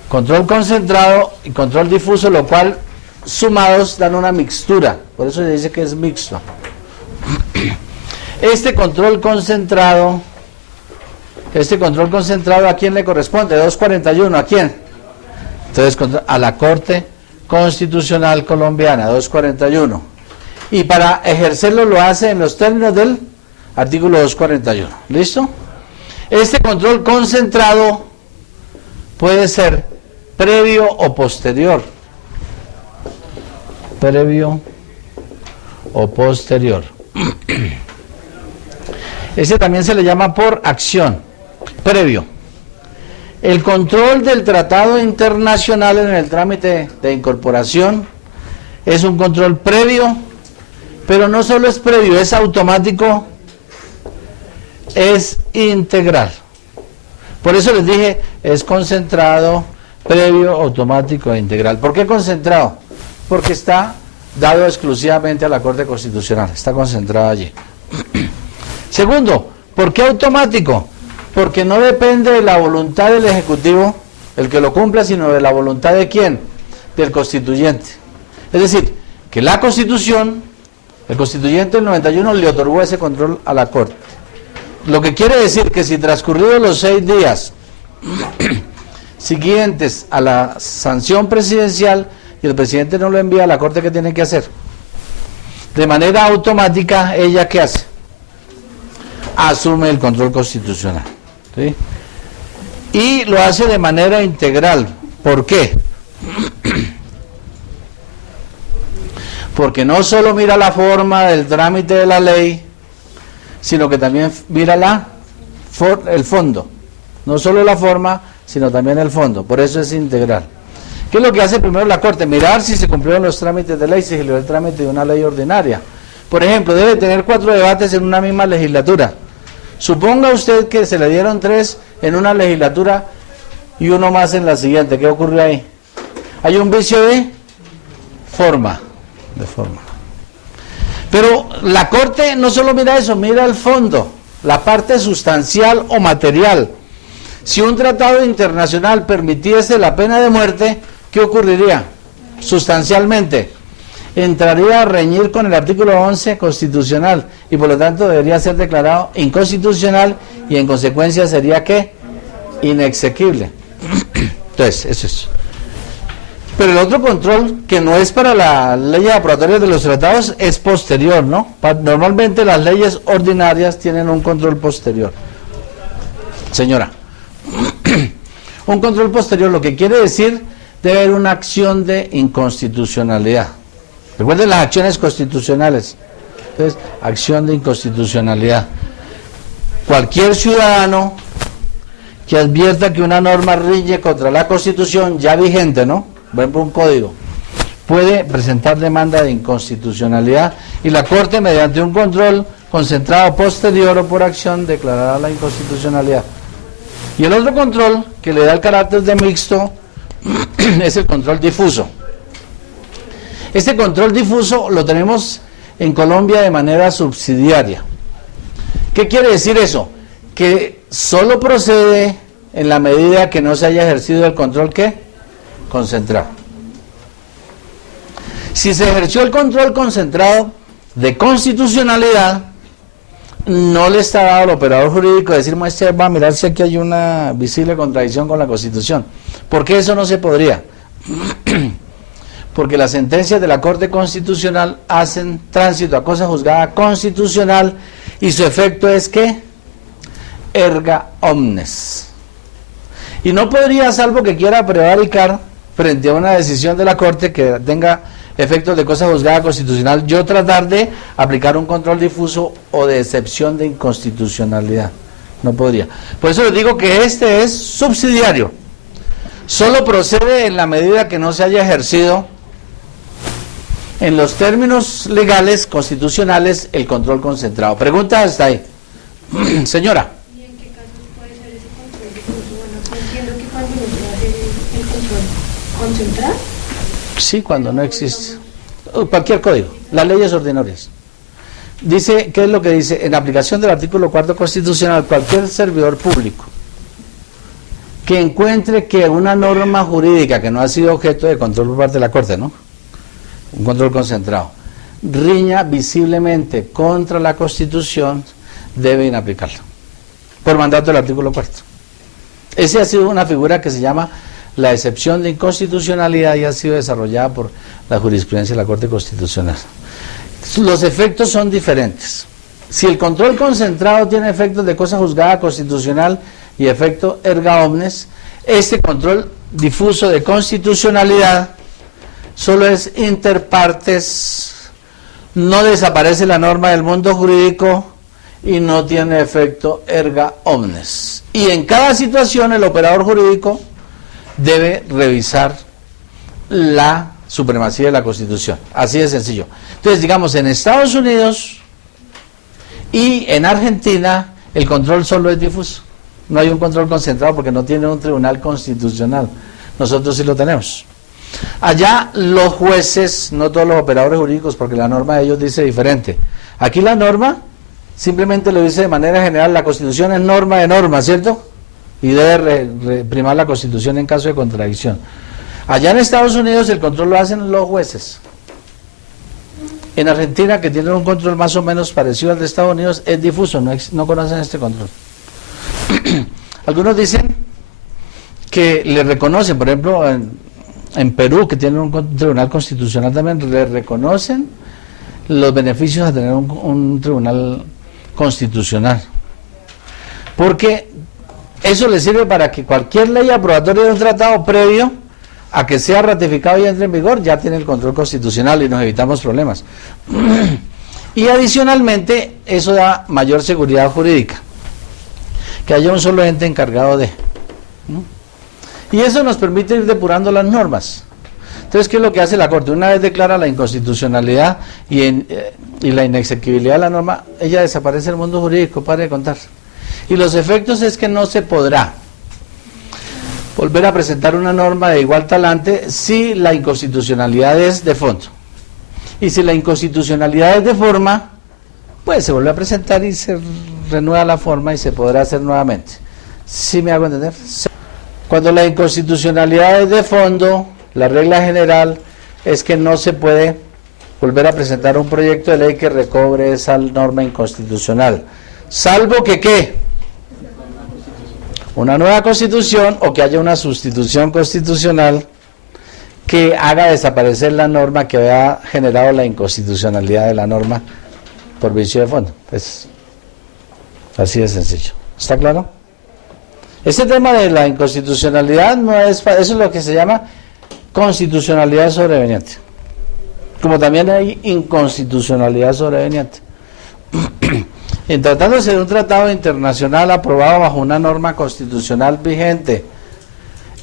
control concentrado y control difuso, lo cual sumados dan una mixtura. Por eso se dice que es mixto. Este control concentrado, ¿a quién le corresponde? 241, ¿a quién? Entonces, a la Corte Constitucional Colombiana, 241. Y para ejercerlo lo hace en los términos del artículo 241. ¿Listo? Este control concentrado puede ser previo o posterior. Previo o posterior. Ese también se le llama por acción. Previo. El control del tratado internacional en el trámite de incorporación es un control previo, pero no solo es previo, es automático, es integral. Por eso les dije, es concentrado, previo, automático e integral. ¿Por qué concentrado? Porque está dado exclusivamente a la Corte Constitucional, está concentrado allí. Segundo, ¿por qué automático? Porque no depende de la voluntad del Ejecutivo, el que lo cumpla, sino de la voluntad de ¿quién? Del constituyente. Es decir, que la Constitución, el constituyente del 91 le otorgó ese control a la Corte. Lo que quiere decir que si transcurridos los 6 días siguientes a la sanción presidencial y el presidente no lo envía a la Corte, ¿qué tiene que hacer? De manera automática, ¿ella qué hace? Asume el control constitucional. ¿Sí? Y lo hace de manera integral. ¿Por qué? Porque no solo mira la forma del trámite de la ley, sino que también mira el fondo. No solo la forma, sino también el fondo. Por eso es integral. ¿Qué es lo que hace primero la Corte? Mirar si se cumplieron los trámites de ley, si se cumplió el trámite de una ley ordinaria. Por ejemplo, debe tener 4 debates en una misma legislatura. Suponga usted que se le dieron 3 en una legislatura y 1 más en la siguiente. ¿Qué ocurre ahí? Hay un vicio de forma. Pero la Corte no solo mira eso, mira el fondo, la parte sustancial o material. Si un tratado internacional permitiese la pena de muerte, ¿qué ocurriría? Sustancialmente, entraría a reñir con el artículo 11 constitucional y por lo tanto debería ser declarado inconstitucional y en consecuencia sería ¿qué? Inexequible. Entonces, eso es. Pero el otro control, que no es para las leyes aprobatorias de los tratados, es posterior, ¿no? Normalmente las leyes ordinarias tienen un control posterior. Señora, un control posterior lo que quiere decir debe haber una acción de inconstitucionalidad. Recuerden las acciones constitucionales. Entonces, acción de inconstitucionalidad. Cualquier ciudadano que advierta que una norma riñe contra la Constitución ya vigente, ¿no? Por ejemplo, un código, puede presentar demanda de inconstitucionalidad y la Corte, mediante un control concentrado posterior o por acción, declarará la inconstitucionalidad. Y el otro control, que le da el carácter de mixto, es el control difuso. Este control difuso lo tenemos en Colombia de manera subsidiaria. ¿Qué quiere decir eso? Que solo procede en la medida que no se haya ejercido el control, ¿qué? Concentrado. Si se ejerció el control concentrado de constitucionalidad, no le está dado al operador jurídico decir, muestre, va a mirar si aquí hay una visible contradicción con la Constitución. ¿Por qué eso no se podría? Porque las sentencias de la Corte Constitucional hacen tránsito a cosa juzgada constitucional y su efecto es que erga omnes. Y no podría, salvo que quiera prevaricar frente a una decisión de la Corte que tenga efectos de cosa juzgada constitucional, yo tratar de aplicar un control difuso o de excepción de inconstitucionalidad. No podría. Por eso les digo que este es subsidiario. Solo procede en la medida que no se haya ejercido en los términos legales constitucionales el control concentrado. Pregunta hasta ahí. Señora. ¿Y en qué casos puede ser ese control difuso? Bueno, entiendo que cuando no se hace el control concentrado. Sí, cuando no existe. Cualquier código, las leyes ordinarias. Dice, ¿qué es lo que dice? En aplicación del artículo 4 constitucional, cualquier servidor público que encuentre que una norma jurídica que no ha sido objeto de control por parte de la Corte, ¿no? Un control concentrado, riña visiblemente contra la Constitución, debe inaplicarla, por mandato del artículo 4. Esa ha sido una figura que se llama la excepción de inconstitucionalidad y ha sido desarrollada por la jurisprudencia de la Corte Constitucional. Los efectos son diferentes. Si el control concentrado tiene efectos de cosa juzgada constitucional y efecto erga omnes, este control difuso de constitucionalidad solo es inter partes, no desaparece la norma del mundo jurídico y no tiene efecto erga omnes. Y en cada situación el operador jurídico debe revisar la supremacía de la Constitución. Así de sencillo. Entonces, digamos, en Estados Unidos y en Argentina el control solo es difuso. No hay un control concentrado porque no tiene un tribunal constitucional. Nosotros sí lo tenemos. Allá los jueces, no todos los operadores jurídicos, porque la norma de ellos dice diferente. Aquí la norma simplemente lo dice de manera general, la Constitución es norma de norma, ¿cierto? Y debe primar la Constitución en caso de contradicción. Allá en Estados Unidos el control lo hacen los jueces. En Argentina, que tienen un control más o menos parecido al de Estados Unidos, es difuso, no conocen este control. Algunos dicen que le reconocen, por ejemplo, en Perú, que tienen un tribunal constitucional también, le reconocen los beneficios de tener un tribunal constitucional. Porque eso le sirve para que cualquier ley aprobatoria de un tratado previo a que sea ratificado y entre en vigor, ya tiene el control constitucional y nos evitamos problemas. Y adicionalmente, eso da mayor seguridad jurídica, que haya un solo ente encargado de, ¿no? Y eso nos permite ir depurando las normas. Entonces, ¿qué es lo que hace la Corte? Una vez declara la inconstitucionalidad y la inexequibilidad de la norma, ella desaparece del mundo jurídico, pare de contar. Y los efectos es que no se podrá volver a presentar una norma de igual talante si la inconstitucionalidad es de fondo. Y si la inconstitucionalidad es de forma, pues se vuelve a presentar y se renueva la forma y se podrá hacer nuevamente. ¿Sí me hago entender? Cuando la inconstitucionalidad es de fondo, la regla general es que no se puede volver a presentar un proyecto de ley que recobre esa norma inconstitucional, salvo que ¿qué? Una nueva constitución o que haya una sustitución constitucional que haga desaparecer la norma que había generado la inconstitucionalidad de la norma por vicio de fondo. Pues así de sencillo. ¿Está claro? Este tema de la inconstitucionalidad no es, eso es lo que se llama constitucionalidad sobreveniente, como también hay inconstitucionalidad sobreveniente. En tratándose de un tratado internacional aprobado bajo una norma constitucional vigente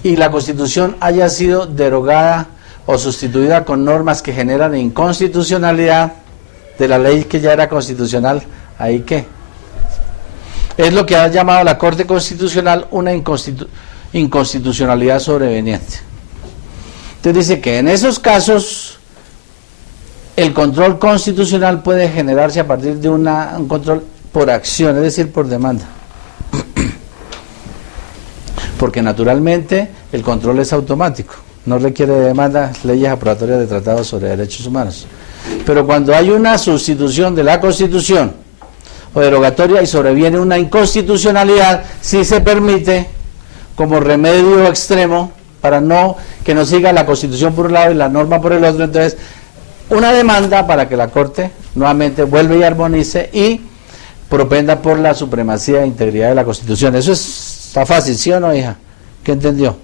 y la Constitución haya sido derogada o sustituida con normas que generan inconstitucionalidad de la ley que ya era constitucional, ¿ahí qué? Es lo que ha llamado la Corte Constitucional una inconstitucionalidad sobreveniente. Entonces dice que en esos casos el control constitucional puede generarse a partir de un control por acción, es decir, por demanda. Porque naturalmente el control es automático, no requiere de demanda, leyes aprobatorias de tratados sobre derechos humanos. Pero cuando hay una sustitución de la Constitución o derogatoria y sobreviene una inconstitucionalidad, sí se permite como remedio extremo para que no siga la Constitución por un lado y la norma por el otro, entonces una demanda para que la Corte nuevamente vuelva y armonice y propenda por la supremacía e integridad de la Constitución. Eso está fácil, ¿sí o no, hija? ¿Qué entendió?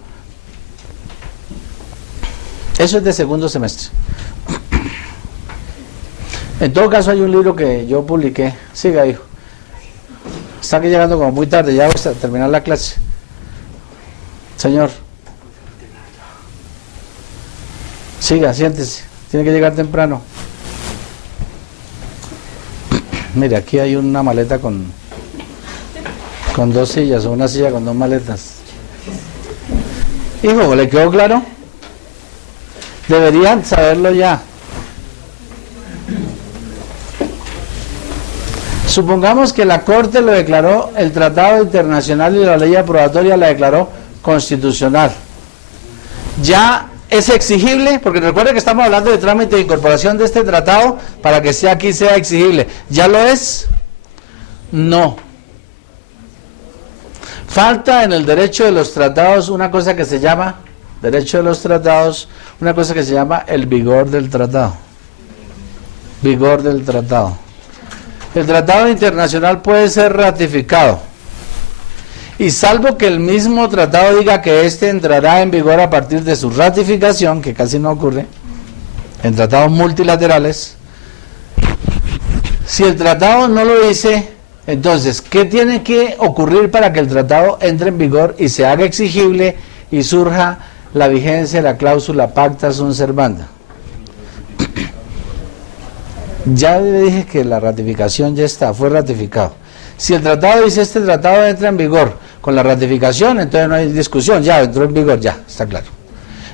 Eso es de segundo semestre. En todo caso hay un libro que yo publiqué. Siga, hijo. Está aquí llegando como muy tarde, ya vamos a terminar la clase. Señor. Siga, siéntese. Tiene que llegar temprano. Mire, aquí hay una maleta con 2 sillas o una silla con 2 maletas. Hijo, ¿le quedó claro? Deberían saberlo ya. Supongamos que la Corte lo declaró, el Tratado Internacional y la ley aprobatoria la declaró constitucional. Ya es exigible, porque recuerden que estamos hablando de trámite de incorporación de este tratado para que sea aquí sea exigible. ¿Ya lo es? No. Falta en el derecho de los tratados una cosa que se llama, derecho de los tratados, una cosa que se llama el vigor del tratado. Vigor del tratado. El tratado internacional puede ser ratificado y salvo que el mismo tratado diga que éste entrará en vigor a partir de su ratificación, que casi no ocurre en tratados multilaterales, si el tratado no lo dice, entonces, ¿qué tiene que ocurrir para que el tratado entre en vigor y se haga exigible y surja la vigencia de la cláusula pacta sunt servanda? Ya le dije que la ratificación ya está, fue ratificado. Si el tratado dice este tratado entra en vigor con la ratificación, entonces no hay discusión, ya entró en vigor, ya, está claro.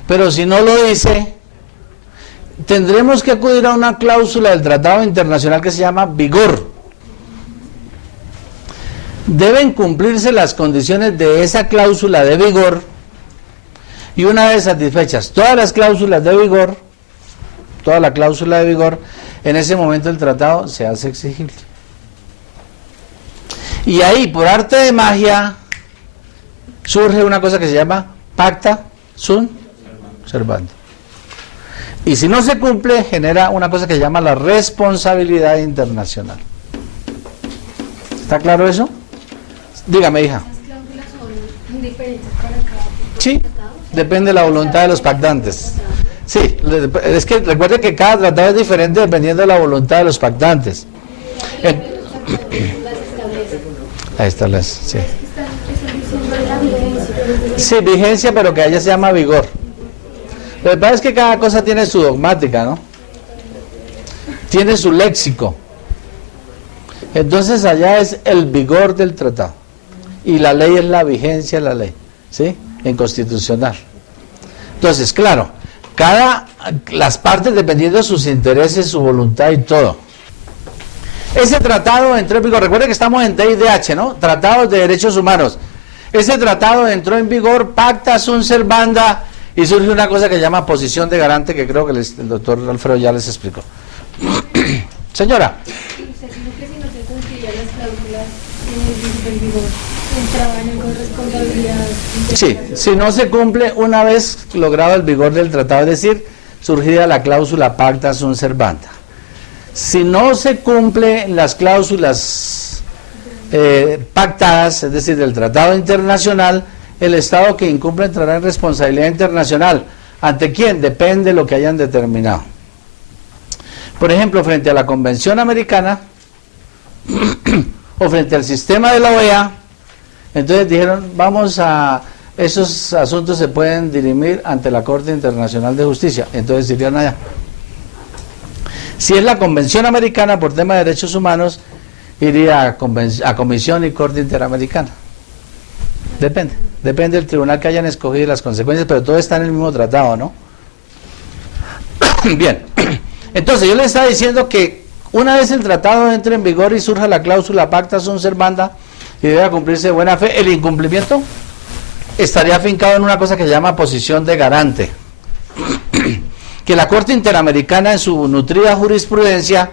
Pero si no lo dice, tendremos que acudir a una cláusula del tratado internacional que se llama vigor. Deben cumplirse las condiciones de esa cláusula de vigor y una vez satisfechas todas las cláusulas de vigor, toda la cláusula de vigor, en ese momento el tratado se hace exigible. Y ahí, por arte de magia, surge una cosa que se llama pacta sunt servanda. Y si no se cumple, genera una cosa que se llama la responsabilidad internacional. ¿Está claro eso? Dígame, hija. ¿Las cláusulas son diferentes para cada tipo de Sí, tratado? depende de la voluntad de los pactantes. Sí, es que recuerde que cada tratado es diferente dependiendo de la voluntad de los pactantes. Las establece. Ahí está, sí. Están diciendo la vigencia. Sí, vigencia, pero que allá se llama vigor. Lo que pasa es que cada cosa tiene su dogmática, ¿no? Tiene su léxico. Entonces allá es el vigor del tratado. Y la ley es la vigencia de la ley, ¿sí? En constitucional. Entonces, claro, las partes, dependiendo de sus intereses, su voluntad y todo. Ese tratado entró en vigor, recuerden que estamos en TIDH, ¿no? Tratados de Derechos Humanos. Ese tratado entró en vigor, pacta sunt servanda, y surge una cosa que se llama posición de garante, que creo que el doctor Alfredo ya les explicó. Señora. Usted dijo que si no se cumplían las cláusulas del vigor, entraban en corresponsabilidad. Sí, si no se cumple una vez logrado el vigor del tratado, es decir, surgida la cláusula pacta sunt servanda. Si no se cumplen las cláusulas pactadas, es decir, del tratado internacional, el Estado que incumple entrará en responsabilidad internacional. ¿Ante quién? Depende de lo que hayan determinado. Por ejemplo, frente a la Convención Americana, o frente al sistema de la OEA, entonces dijeron, esos asuntos se pueden dirimir ante la Corte Internacional de Justicia, entonces irían allá. Si es la Convención Americana por tema de derechos humanos, iría a Comisión y Corte Interamericana. Depende del tribunal que hayan escogido y las consecuencias, pero todo está en el mismo tratado, ¿no? Bien, entonces yo les estaba diciendo que una vez el tratado entre en vigor y surja la cláusula pacta sunt servanda y debe cumplirse de buena fe, el incumplimiento estaría afincado en una cosa que se llama posición de garante, que la Corte Interamericana en su nutrida jurisprudencia,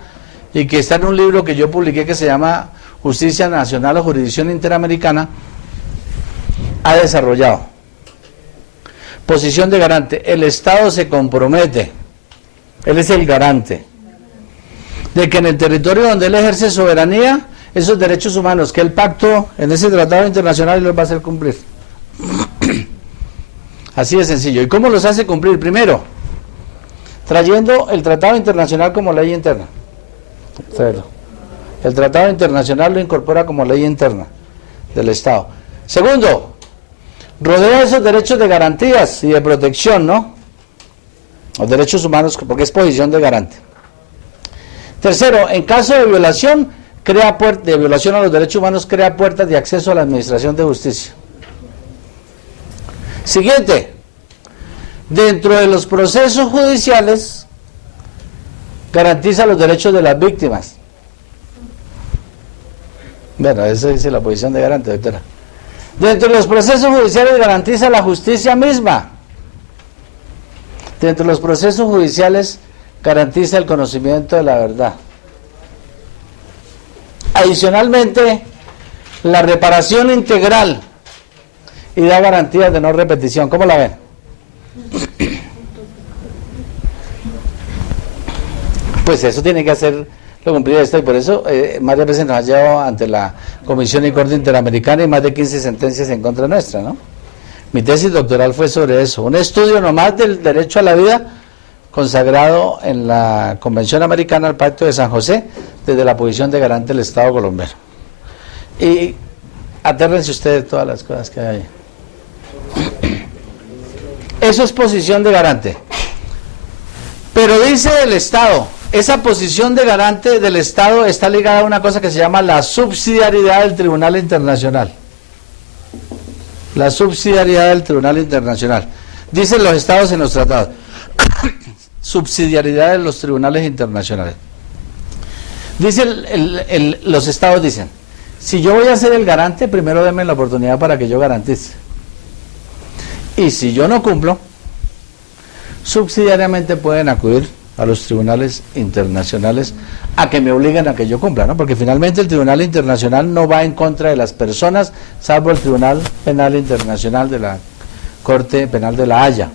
y que está en un libro que yo publiqué que se llama Justicia Nacional o Jurisdicción Interamericana, ha desarrollado. Posición de garante: el Estado se compromete, él es el garante, de que en el territorio donde él ejerce soberanía, esos derechos humanos que el pacto en ese tratado internacional los va a hacer cumplir. Así de sencillo. ¿Y cómo los hace cumplir? Primero, trayendo el tratado internacional como ley interna. El tratado internacional lo incorpora como ley interna del Estado. Segundo, rodea esos derechos de garantías y de protección, ¿no? Los derechos humanos, porque es posición de garante. Tercero, en caso de violación, de violación a los derechos humanos, crea puertas de acceso a la administración de justicia. Siguiente, dentro de los procesos judiciales, garantiza los derechos de las víctimas. Bueno, eso dice la posición de garante, doctora. Dentro de los procesos judiciales garantiza la justicia misma. Dentro de los procesos judiciales garantiza el conocimiento de la verdad. Adicionalmente, la reparación integral y da garantías de no repetición. ¿Cómo la ven? Pues eso tiene que hacer lo cumplido esto, y por eso varias veces nos ha llevado ante la Comisión y Corte Interamericana y más de 15 sentencias en contra nuestra, ¿no? Mi tesis doctoral fue sobre eso, un estudio nomás del derecho a la vida consagrado en la Convención Americana al Pacto de San José desde la posición de garante del Estado colombiano. Y atérrense ustedes todas las cosas que hay ahí. Eso es posición de garante. Pero dice el Estado, esa posición de garante del Estado está ligada a una cosa que se llama la subsidiariedad del Tribunal Internacional. La subsidiariedad del Tribunal Internacional. Dicen los Estados en los tratados. Subsidiariedad de los tribunales internacionales. Los Estados dicen, si yo voy a ser el garante, primero denme la oportunidad para que yo garantice. Y si yo no cumplo, subsidiariamente pueden acudir a los tribunales internacionales a que me obliguen a que yo cumpla, ¿no? Porque finalmente el Tribunal Internacional no va en contra de las personas, salvo el Tribunal Penal Internacional de la Corte Penal de La Haya.